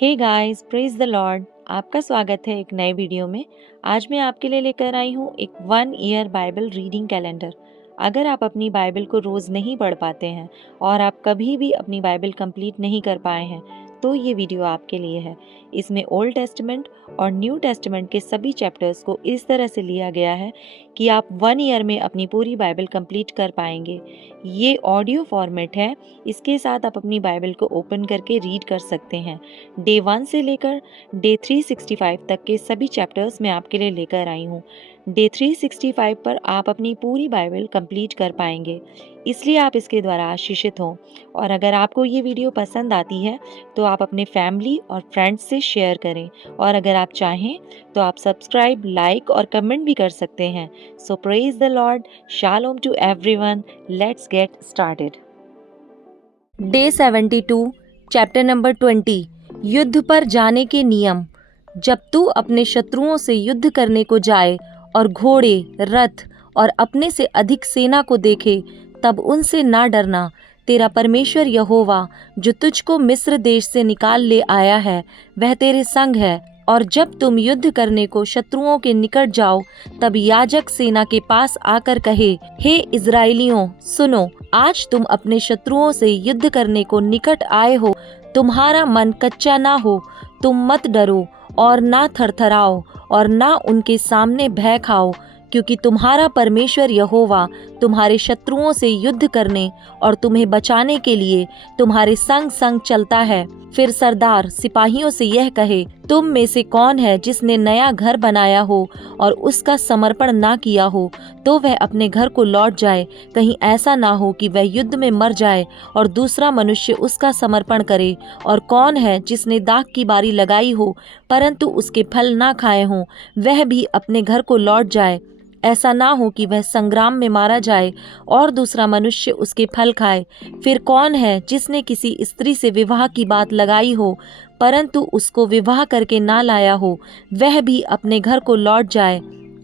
Hey guys, praise the lord. आपका स्वागत है एक नए वीडियो में। आज मैं आपके लिए लेकर आई हूँ एक 1 ईयर बाइबल रीडिंग कैलेंडर। अगर आप अपनी बाइबल को रोज़ नहीं पढ़ पाते हैं और आप कभी भी अपनी बाइबल कंप्लीट नहीं कर पाए हैं तो ये वीडियो आपके लिए है। इसमें ओल्ड टेस्टमेंट और न्यू टेस्टमेंट के सभी चैप्टर्स को इस तरह से लिया गया है कि आप 1 ईयर में अपनी पूरी बाइबल कंप्लीट कर पाएंगे। ये ऑडियो फॉर्मेट है, इसके साथ आप अपनी बाइबल को ओपन करके रीड कर सकते हैं। डे 1 से लेकर डे 365 तक के सभी चैप्टर्स मैं आपके लिए लेकर आई हूँ। डे 365 पर आप अपनी पूरी बाइबल कंप्लीट कर पाएंगे, इसलिए आप इसके द्वारा आशीषित हों। और अगर आपको ये वीडियो पसंद आती है तो आप अपने फैमिली और फ्रेंड्स से शेयर करें, और अगर आप चाहें तो आप सब्सक्राइब, लाइक और कमेंट भी कर सकते हैं। So praise the Lord, shalom to everyone. Let's get started. Day 72, chapter number 20, युद्ध पर जाने के नियम। जब तू अपने शत्रुओं से युद्ध करने को जाए और घोड़े, रथ और अपने से अधिक सेना को देखे, तब उनसे ना डरना। तेरा परमेश्वर यहोवा जो तुझको मिस्र देश से निकाल ले आया है, वह तेरे संग है। और जब तुम युद्ध करने को शत्रुओं के निकट जाओ, तब याजक सेना के पास आकर कहे, हे इज़राइलियों सुनो, आज तुम अपने शत्रुओं से युद्ध करने को निकट आए हो। तुम्हारा मन कच्चा ना हो, तुम मत डरो और ना थरथराओ और ना उनके सामने भय खाओ, क्योंकि तुम्हारा परमेश्वर यहोवा तुम्हारे शत्रुओं से युद्ध करने और तुम्हें बचाने के लिए तुम्हारे संग संग चलता है। फिर सरदार सिपाहियों से यह कहे, तुम में से कौन है जिसने नया घर बनाया हो और उसका समर्पण ना किया हो, तो वह अपने घर को लौट जाए। कहीं ऐसा ना हो कि वह युद्ध में मर जाए और दूसरा मनुष्य उसका समर्पण करे। और कौन है जिसने दाख की बारी लगाई हो परंतु उसके फल ना खाए हों, वह भी अपने घर को लौट जाए। ऐसा ना हो कि वह संग्राम में मारा जाए और दूसरा मनुष्य उसके फल खाए। फिर कौन है जिसने किसी स्त्री से विवाह की बात लगाई हो परंतु उसको विवाह करके ना लाया हो, वह भी अपने घर को लौट जाए।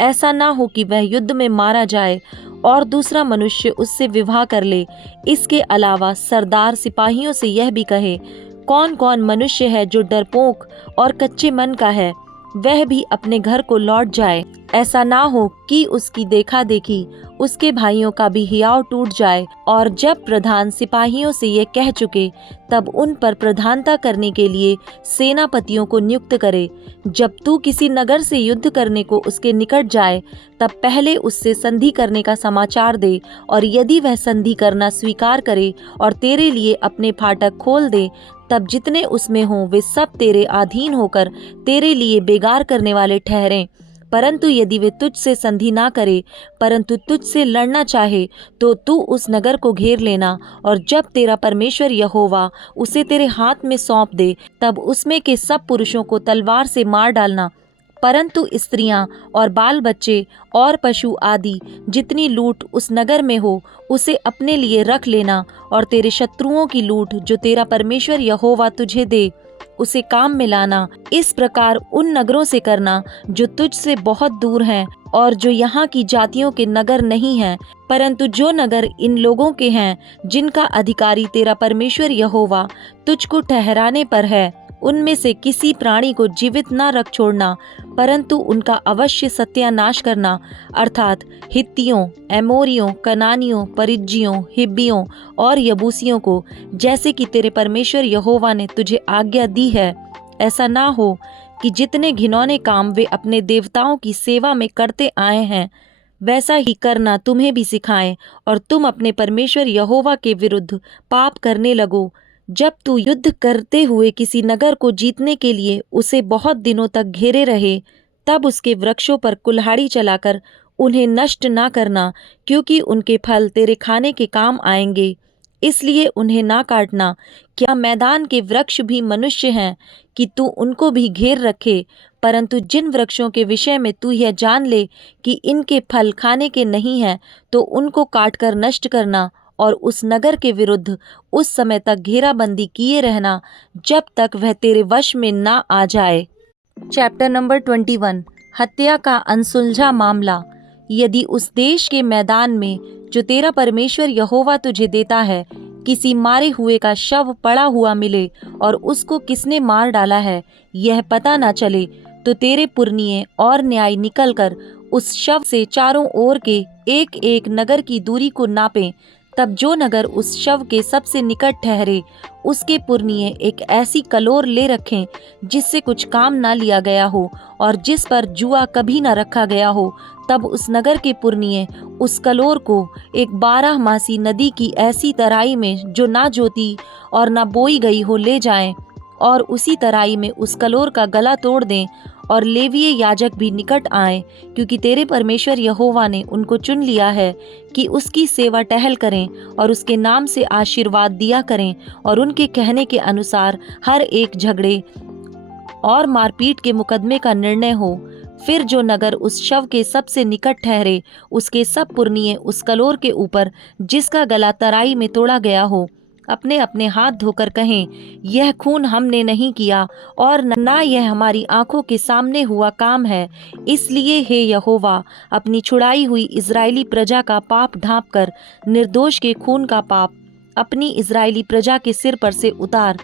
ऐसा ना हो कि वह युद्ध में मारा जाए और दूसरा मनुष्य उससे विवाह कर ले। इसके अलावा सरदार सिपाहियों से यह भी कहे, कौन कौन मनुष्य है जो डरपोक और कच्चे मन का है, वह भी अपने घर को लौट जाए। ऐसा ना हो कि उसकी देखा देखी उसके भाइयों का भी हियाव टूट जाए। और जब प्रधान सिपाहियों से ये कह चुके, तब उन पर प्रधानता करने के लिए सेनापतियों को नियुक्त करे। जब तू किसी नगर से युद्ध करने को उसके निकट जाए, तब पहले उससे संधि करने का समाचार दे। और यदि वह संधि करना स्वीकार करे और तेरे लिए अपने फाटक खोल दे, तब जितने उसमें हों वे सब तेरे अधीन होकर तेरे लिए बेगार करने वाले ठहरें। परंतु यदि वे तुझसे संधि ना करे परंतु तुझसे लड़ना चाहे, तो तू उस नगर को घेर लेना। और जब तेरा परमेश्वर यहोवा उसे तेरे हाथ में सौंप दे, तब उसमें के सब पुरुषों को तलवार से मार डालना। परंतु स्त्रियां और बाल बच्चे और पशु आदि जितनी लूट उस नगर में हो, उसे अपने लिए रख लेना। और तेरे शत्रुओं की लूट जो तेरा परमेश्वर यहोवा तुझे दे, उसे काम में लाना। इस प्रकार उन नगरों से करना जो तुझ से बहुत दूर हैं और जो यहाँ की जातियों के नगर नहीं हैं, परंतु जो नगर इन लोगों के हैं जिनका अधिकारी तेरा परमेश्वर यहोवा तुझको ठहराने पर है। उनमें से किसी प्राणी को जीवित न रख छोड़ना, परंतु उनका अवश्य सत्यानाश करना, अर्थात हित्तियों, एमोरियों, कनानियों, परिज्जियों, हिब्बियों और यबूसियों को, जैसे कि तेरे परमेश्वर यहोवा ने तुझे आज्ञा दी है। ऐसा ना हो कि जितने घिनौने काम वे अपने देवताओं की सेवा में करते आए हैं, वैसा ही करना तुम्हें भी सिखाएं और तुम अपने परमेश्वर यहोवा के विरुद्ध पाप करने लगो। जब तू युद्ध करते हुए किसी नगर को जीतने के लिए उसे बहुत दिनों तक घेरे रहे, तब उसके वृक्षों पर कुल्हाड़ी चलाकर उन्हें नष्ट ना करना, क्योंकि उनके फल तेरे खाने के काम आएंगे, इसलिए उन्हें ना काटना। क्या मैदान के वृक्ष भी मनुष्य हैं कि तू उनको भी घेर रखे? परंतु जिन वृक्षों के विषय में तू यह जान ले कि इनके फल खाने के नहीं हैं, तो उनको काटकर नष्ट करना और उस नगर के विरुद्ध उस समय तक घेराबंदी किए रहना जब तक वह तेरे वश में ना आ जाए। चैप्टर नंबर 21, हत्या का अनसुलझा मामला। यदि उस देश के मैदान में जो तेरा परमेश्वर यहोवा तुझे देता है, किसी मारे हुए का शव पड़ा हुआ मिले और उसको किसने मार डाला है यह पता न चले, तो तेरे पुरनिये और न्याय निकलकर उस शव से चारों ओर के एक एक नगर की दूरी को नापें। तब जो नगर उस शव के सबसे निकट ठहरे, उसके पुरनिये एक ऐसी कलोर ले रखें जिससे कुछ काम ना लिया गया हो और जिस पर जुआ कभी ना रखा गया हो। तब उस नगर के पुरनिये उस कलोर को एक 12 मासी नदी की ऐसी तराई में जो ना जोती और ना बोई गई हो ले जाएं और उसी तराई में उस कलोर का गला तोड़ दें और लेवीय याजक भी निकट आए, क्योंकि तेरे परमेश्वर यहोवा ने उनको चुन लिया है कि उसकी सेवा टहल करें और उसके नाम से आशीर्वाद दिया करें और उनके कहने के अनुसार हर एक झगड़े और मारपीट के मुकदमे का निर्णय हो। फिर जो नगर उस शव के सबसे निकट ठहरे, उसके सब पुरनिये उस कलोर के ऊपर जिसका गला तराई में तोड़ा गया हो, अपने अपने हाथ धोकर कहें, यह खून हमने नहीं किया और ना यह हमारी आंखों के सामने हुआ काम है। इसलिए हे यहोवा, अपनी छुड़ाई हुई इज़राइली प्रजा का पाप ढांप कर निर्दोष के खून का पाप अपनी इज़राइली प्रजा के सिर पर से उतार।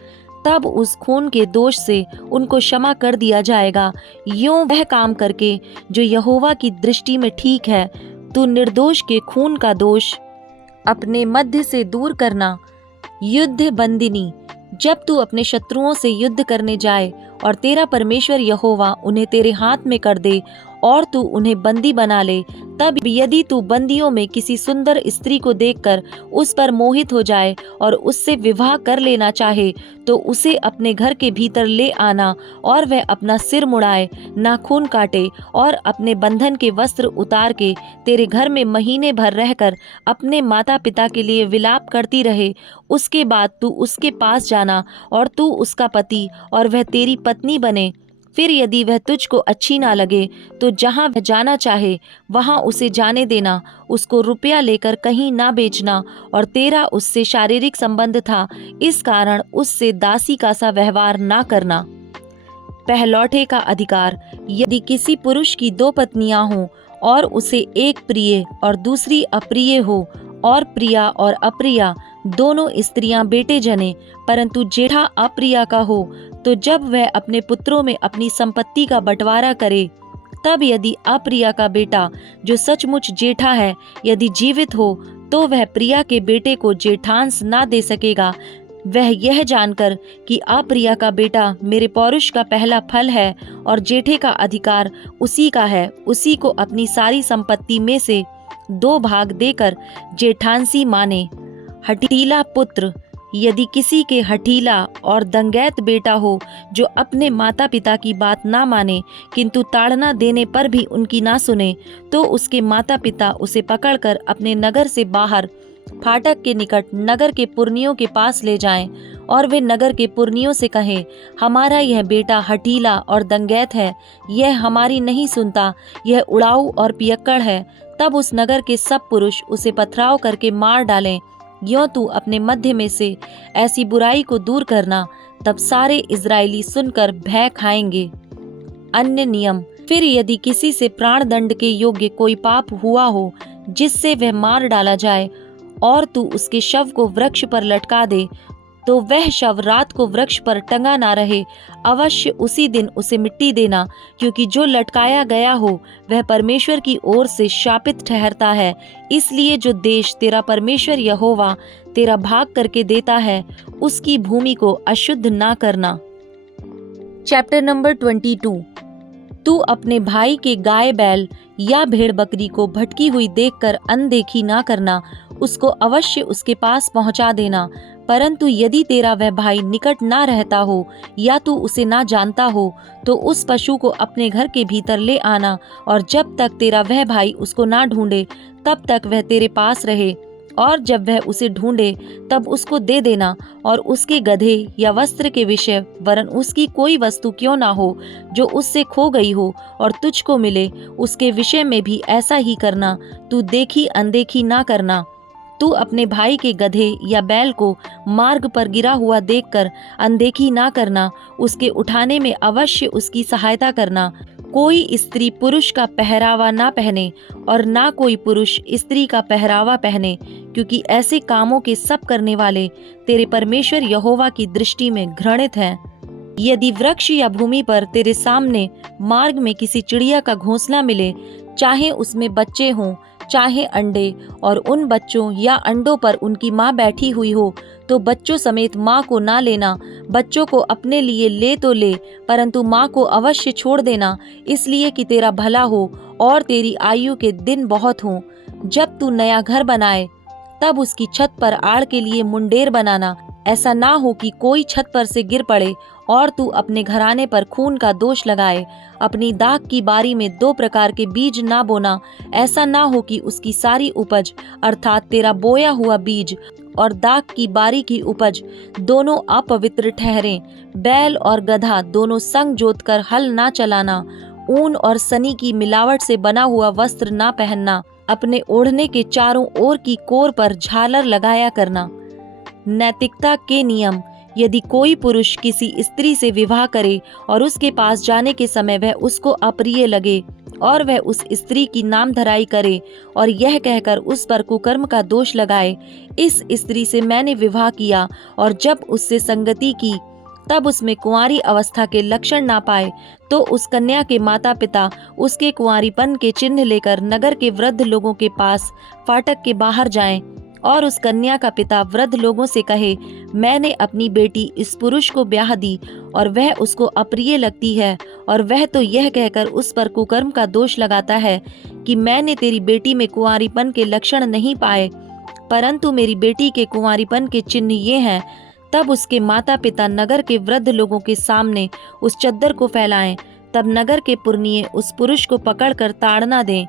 तब उस खून के दोष से उनको क्षमा कर दिया जाएगा। यूं वह काम करके जो यहोवा की दृष्टि में ठीक है, तू निर्दोष के खून का दोष अपने मध्य से दूर करना। युद्ध बंदिनी, जब तू अपने शत्रुओं से युद्ध करने जाए और तेरा परमेश्वर यहोवा उन्हें तेरे हाथ में कर दे और तू उन्हें बंदी बना ले, तब यदि तू बंदियों में किसी सुंदर स्त्री को देखकर उस पर मोहित हो जाए और उससे विवाह कर लेना चाहे, तो उसे अपने घर के भीतर ले आना और वह अपना सिर मुड़ाए, नाखून काटे और अपने बंधन के वस्त्र उतार के तेरे घर में महीने भर रहकर अपने माता पिता के लिए विलाप करती रहे। उसके बाद तू उसके पास जाना और तू उसका पति और वह तेरी पत्नी बने। फिर यदि वह तुझको अच्छी ना लगे तो जहाँ वह जाना चाहे वहाँ उसे जाने देना, उसको रुपया लेकर कहीं ना बेचना। और तेरा उससे शारीरिक संबंध था, इस कारण उससे दासी का सा व्यवहार ना करना। पहलौठे का अधिकार, यदि किसी पुरुष की 2 पत्नियां हों और उसे एक प्रिय और दूसरी अप्रिय हो और प्रिया और अप्रिया दोनों स्त्रियां बेटे जने, परंतु जेठा अप्रिया का हो, तो जब वह अपने पुत्रों में अपनी संपत्ति का बंटवारा करे, तब यदि अप्रिया का बेटा जो सचमुच जेठा है यदि जीवित हो, तो वह प्रिया के बेटे को जेठांश ना दे सकेगा, वह यह जानकर कि अप्रिया का बेटा मेरे पौरुष का पहला फल है और जेठे का अधिकार उसी का है, उसी को अपनी सारी संपत्ति में से 2 भाग देकर जेठांसी माने। हठीला पुत्र, यदि किसी के हठीला और दंगैत बेटा हो जो अपने माता पिता की बात ना माने किंतु ताड़ना देने पर भी उनकी ना सुने, तो उसके माता पिता उसे पकड़कर अपने नगर से बाहर फाटक के निकट नगर के पुरनियों के पास ले जाएं और वे नगर के पुरनियों से कहें, हमारा यह बेटा हठीला और दंगैत है, यह हमारी नहीं सुनता, यह उड़ाऊ और पियक्कड़ है। तब उस नगर के सब पुरुष उसे पथराव करके मार डालें। यों तू अपने मध्य में से ऐसी बुराई को दूर करना, तब सारे इज़राइली सुनकर भय खाएंगे। अन्य नियम, फिर यदि किसी से प्राण दंड के योग्य कोई पाप हुआ हो जिससे वह मार डाला जाए और तू उसके शव को वृक्ष पर लटका दे, तो वह शव रात को वृक्ष पर टंगा ना रहे, अवश्य उसी दिन उसे मिट्टी देना, क्योंकि जो लटकाया गया हो वह परमेश्वर की ओर से शापित ठहरता है। इसलिए जो देश तेरा परमेश्वर यहोवा तेरा भाग करके देता है, उसकी भूमि को अशुद्ध ना करना। Chapter number 22। तू अपने भाई के गाय बैल या भेड़ बकरी को भटकी हुई देखकर अनदेखी ना करना, उसको अवश्य उसके पास पहुंचा देना। परंतु यदि तेरा वह भाई निकट ना रहता हो या तू उसे ना जानता हो, तो उस पशु को अपने घर के भीतर ले आना, और जब तक तेरा वह भाई उसको ना ढूंढे तब तक वह तेरे पास रहे, और जब वह उसे ढूंढे तब उसको दे देना। और उसके गधे या वस्त्र के विषय वरन उसकी कोई वस्तु क्यों ना हो जो उससे खो गई हो और तुझको मिले, उसके विषय में भी ऐसा ही करना। तू देखी अनदेखी ना करना। तू अपने भाई के गधे या बैल को मार्ग पर गिरा हुआ देखकर अनदेखी ना करना, उसके उठाने में अवश्य उसकी सहायता करना। कोई स्त्री पुरुष का पहरावा ना पहने और ना कोई पुरुष स्त्री का पहरावा पहने, क्योंकि ऐसे कामों के सब करने वाले तेरे परमेश्वर यहोवा की दृष्टि में घृणित हैं। यदि वृक्ष या भूमि पर तेरे सामने मार्ग में किसी चिड़िया का घोंसला मिले, चाहे उसमें बच्चे हों चाहे अंडे, और उन बच्चों या अंडों पर उनकी माँ बैठी हुई हो, तो बच्चों समेत माँ को ना लेना। बच्चों को अपने लिए ले तो ले, परंतु माँ को अवश्य छोड़ देना, इसलिए कि तेरा भला हो और तेरी आयु के दिन बहुत हों। जब तू नया घर बनाए तब उसकी छत पर आड़ के लिए मुंडेर बनाना। ऐसा ना हो कि कोई छत पर से गिर पड़े और तू अपने घराने पर खून का दोष लगाए। अपनी दाख की बारी में 2 प्रकार के बीज ना बोना। ऐसा ना हो कि उसकी सारी उपज अर्थात तेरा बोया हुआ बीज और दाख की बारी की उपज दोनों अपवित्र ठहरें। बैल और गधा दोनों संग जोतकर हल ना चलाना। ऊन और सनी की मिलावट से बना हुआ वस्त्र ना पहनना। अपने ओढ़ने के चारों ओर की कोर पर झालर लगाया करना। नैतिकता के नियम। यदि कोई पुरुष किसी स्त्री से विवाह करे और उसके पास जाने के समय वह उसको अप्रिय लगे और वह उस स्त्री की नामधराई करे और यह कहकर उस पर कुकर्म का दोष लगाए, इस स्त्री से मैंने विवाह किया, और जब उससे संगति की तब उसमें कुंवारी अवस्था के लक्षण ना पाए, तो उस कन्या के माता पिता उसके कुंवारीपन के चिन्ह लेकर नगर के वृद्ध लोगों के पास फाटक के बाहर जाएं, और उस कन्या का पिता वृद्ध लोगों से कहे, मैंने अपनी बेटी इस पुरुष को ब्याह दी और वह उसको अप्रिय लगती है, और वह तो यह कहकर उस पर कुकर्म का दोष लगाता है कि मैंने तेरी बेटी में कुंवारीपन के लक्षण नहीं पाए, परंतु मेरी बेटी के कुंवारीपन के चिन्ह ये हैं। तब उसके माता पिता नगर के वृद्ध लोगों के सामने उस चद्दर को फैलाएं। तब नगर के पुरनिये उस पुरुष को पकड़कर ताड़ना दें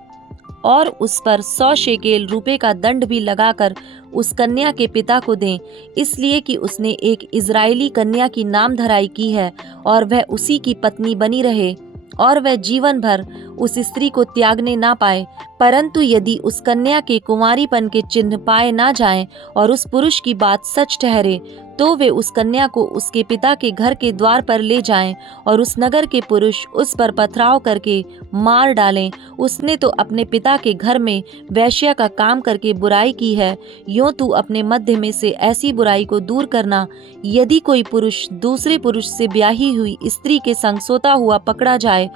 और उस पर 100 शेकेल रुपए का दंड भी लगाकर उस कन्या के पिता को दें, इसलिए कि उसने एक इजरायली कन्या की नामधराई की है और वह उसी की पत्नी बनी रहे, और वह जीवन भर उस स्त्री को त्यागने ना पाए। परंतु यदि उस कन्या के कुंवारीपन के चिन्ह पाए ना जाएं और उस पुरुष की बात सच ठहरे, तो वे उस कन्या को उसके पिता के घर के द्वार पर ले जाएं और उस नगर के पुरुष उस पर पथराव करके मार डालें। उसने तो अपने पिता के घर में वैश्या का काम करके बुराई की है। यूं तू अपने मध्य में से ऐसी बुराई को दूर करना। यदि कोई पुरुष दूसरे पुरुष से ब्याही हुई स्त्री के संग सोता हुआ पकड़ा जाए,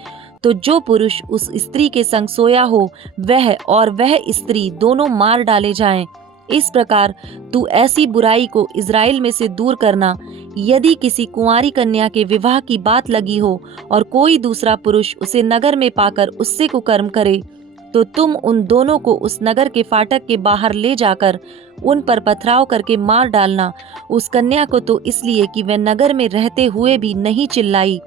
तो जो पुरुष उस स्त्री के संग सोया हो वह और वह स्त्री दोनों मार डाले जाएं। इस प्रकार तू ऐसी बुराई को इज़राइल में से दूर करना। यदि किसी कुंवारी कन्या के विवाह की बात लगी हो और कोई दूसरा पुरुष उसे नगर में पाकर उससे कुकर्म करे, तो तुम उन दोनों को उस नगर के फाटक के बाहर ले जाकर उन पर पथराव करके मार डालना। उस कन्या को तो इसलिए कि वह नगर में रहते हुए भी नहीं चिल्लाई,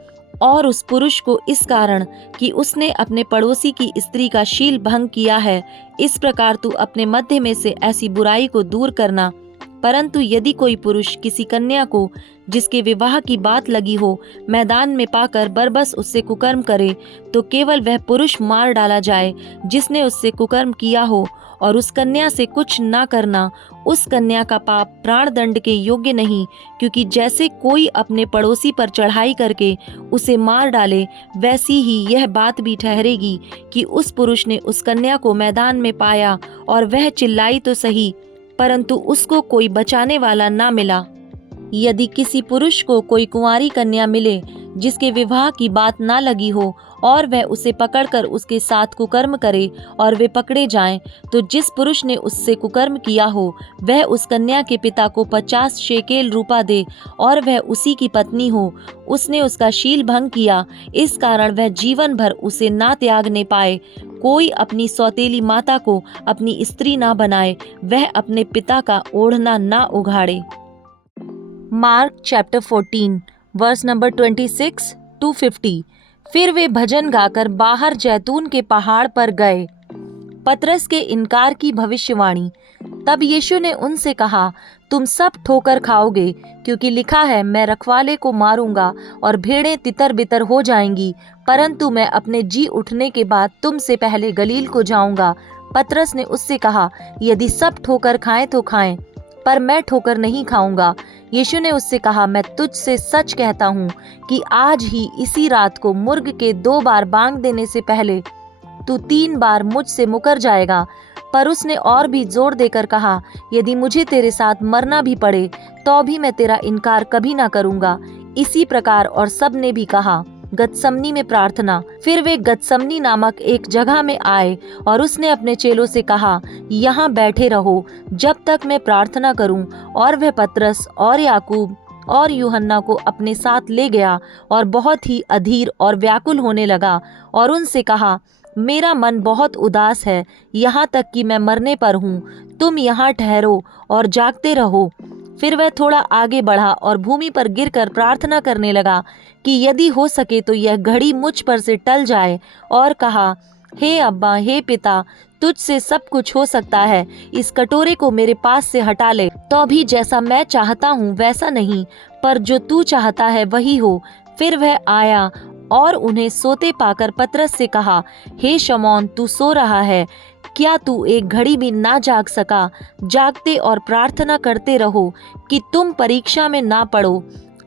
और उस पुरुष को इस कारण कि उसने अपने पड़ोसी की स्त्री का शील भंग किया है। इस प्रकार तू अपने मध्य में से ऐसी बुराई को दूर करना। परंतु यदि कोई पुरुष किसी कन्या को जिसके विवाह की बात लगी हो मैदान में पाकर बरबस उससे कुकर्म करे, तो केवल वह पुरुष मार डाला जाए जिसने उससे कुकर्म किया हो, और उस कन्या से कुछ ना करना। उस कन्या का पाप प्राण दंड के योग्य नहीं, क्योंकि जैसे कोई अपने पड़ोसी पर चढ़ाई करके उसे मार डाले, वैसी ही यह बात भी ठहरेगी कि उस पुरुष ने उस कन्या को मैदान में पाया और वह चिल्लाई तो सही, परंतु उसको कोई बचाने वाला ना मिला। यदि किसी पुरुष को कोई कुंवारी कन्या मिले जिसके विवाह की बात ना लगी हो और वह उसे पकड़कर उसके साथ कुकर्म करे और वे पकड़े जाएं, तो जिस पुरुष ने उससे कुकर्म किया हो वह उस कन्या के पिता को 50 शेकेल रूपा दे और वह उसी की पत्नी हो। उसने उसका शील भंग किया, इस कारण वह जीवन भर उसे ना त्यागने पाए। कोई अपनी सौतेली माता को अपनी स्त्री ना बनाए, वह अपने पिता का ओढ़ना ना उघाड़े। Mark chapter 14 verse number 26 to 50। फिर वे भजन गाकर बाहर जैतून के पहाड़ पर गए। पतरस के इनकार की भविष्यवाणी। तब यीशु ने उनसे कहा, तुम सब ठोकर खाओगे, क्योंकि लिखा है, मैं रखवाले को मारूंगा और भेड़ें तितर बितर हो जाएंगी। परंतु मैं अपने जी उठने के बाद तुमसे पहले गलील को जाऊंगा। पतरस ने उससे कहा, यदि सब ठोकर खाएं तो खाएं, पर मैं ठोकर नहीं खाऊंगा। यीशु ने उससे कहा, मैं तुझसे सच कहता हूँ कि आज ही इसी रात को मुर्ग के 2 बार बांग देने से पहले तू 3 बार मुझसे मुकर जाएगा। पर उसने और भी जोर देकर कहा, यदि मुझे तेरे साथ मरना भी पड़े तो भी मैं तेरा इनकार कभी ना करूंगा। इसी प्रकार और सब ने भी कहा। गतसमनी में प्रार्थना। फिर वे गतसमनी नामक एक जगह में आए और उसने अपने चेलों से कहा, यहाँ बैठे रहो जब तक मैं प्रार्थना करूं। और वह पतरस और याकूब और यूहन्ना को अपने साथ ले गया और बहुत ही अधीर और व्याकुल होने लगा और उनसे कहा, मेरा मन बहुत उदास है, यहाँ तक कि मैं मरने पर हूँ। तुम यहाँ ठहरो और जागते रहो। फिर वह थोड़ा आगे बढ़ा और भूमि पर गिरकर प्रार्थना करने लगा कि यदि हो सके तो यह घड़ी मुझ पर से टल जाए, और कहा, हे अब्बा, हे पिता, तुझसे सब कुछ हो सकता है। इस कटोरे को मेरे पास से हटा ले, तो भी जैसा मैं चाहता हूँ वैसा नहीं, पर जो तू चाहता है वही हो। फिर वह आया और उन्हें सोते पाकर पतरस से कहा, हे शमौन, तू सो रहा है, क्या तू एक घड़ी भी ना जाग सका? जागते और प्रार्थना करते रहो कि तुम परीक्षा में ना पड़ो।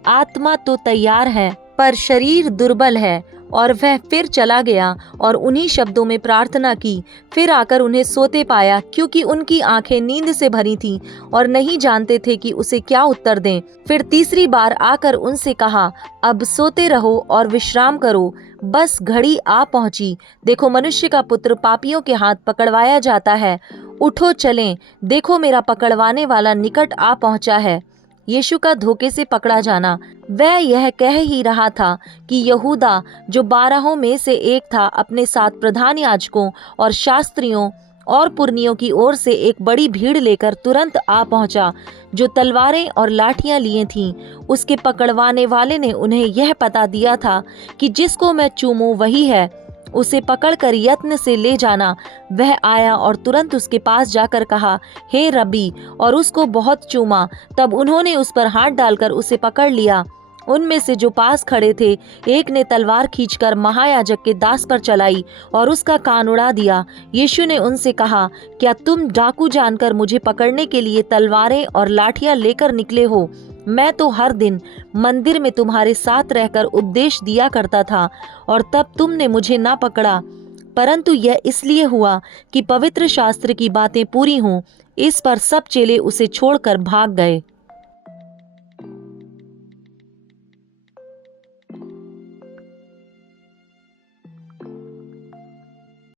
आत्मा तो तैयार है पर शरीर दुर्बल है। और वह फिर चला गया और उन्हीं शब्दों में प्रार्थना की। फिर आकर उन्हें सोते पाया, क्योंकि उनकी आंखें नींद से भरी थीं और नहीं जानते थे कि उसे क्या उत्तर दें। फिर तीसरी बार आकर उनसे कहा, अब सोते रहो और विश्राम करो, बस घड़ी आ पहुंची। देखो, मनुष्य का पुत्र पापियों के हाथ पकड़वाया जाता है। उठो चलें, देखो मेरा पकड़वाने वाला निकट आ पहुंचा है। यीशु का धोखे से पकड़ा जाना। वह यह कह ही रहा था कि यहूदा, जो 12 में से एक था, अपने साथ प्रधान याजकों और शास्त्रियों और पुरनियों की ओर से एक बड़ी भीड़ लेकर तुरंत आ पहुंचा, जो तलवारें और लाठियां लिए थीं। उसके पकड़वाने वाले ने उन्हें यह पता दिया था कि जिसको मैं चूमूं वही है, उसे पकड़कर यत्न से ले जाना। वह आया और तुरंत उसके पास जाकर कहा, हे रब्बी, और उसको बहुत चूमा। तब उन्होंने उस पर हाथ डालकर उसे पकड़ लिया। उनमें से जो पास खड़े थे, एक ने तलवार खींचकर महायाजक के दास पर चलाई और उसका कान उड़ा दिया। यीशु ने उनसे कहा, क्या तुम डाकू जानकर मुझे पकड़ने के लिए तलवारें और लाठियां लेकर निकले हो? मैं तो हर दिन मंदिर में तुम्हारे साथ रहकर उपदेश दिया करता था, और तब तुमने मुझे ना पकड़ा, परंतु यह इसलिए हुआ कि पवित्र शास्त्र की बातें पूरी हों। इस पर सब चेले उसे छोड़कर भाग गए।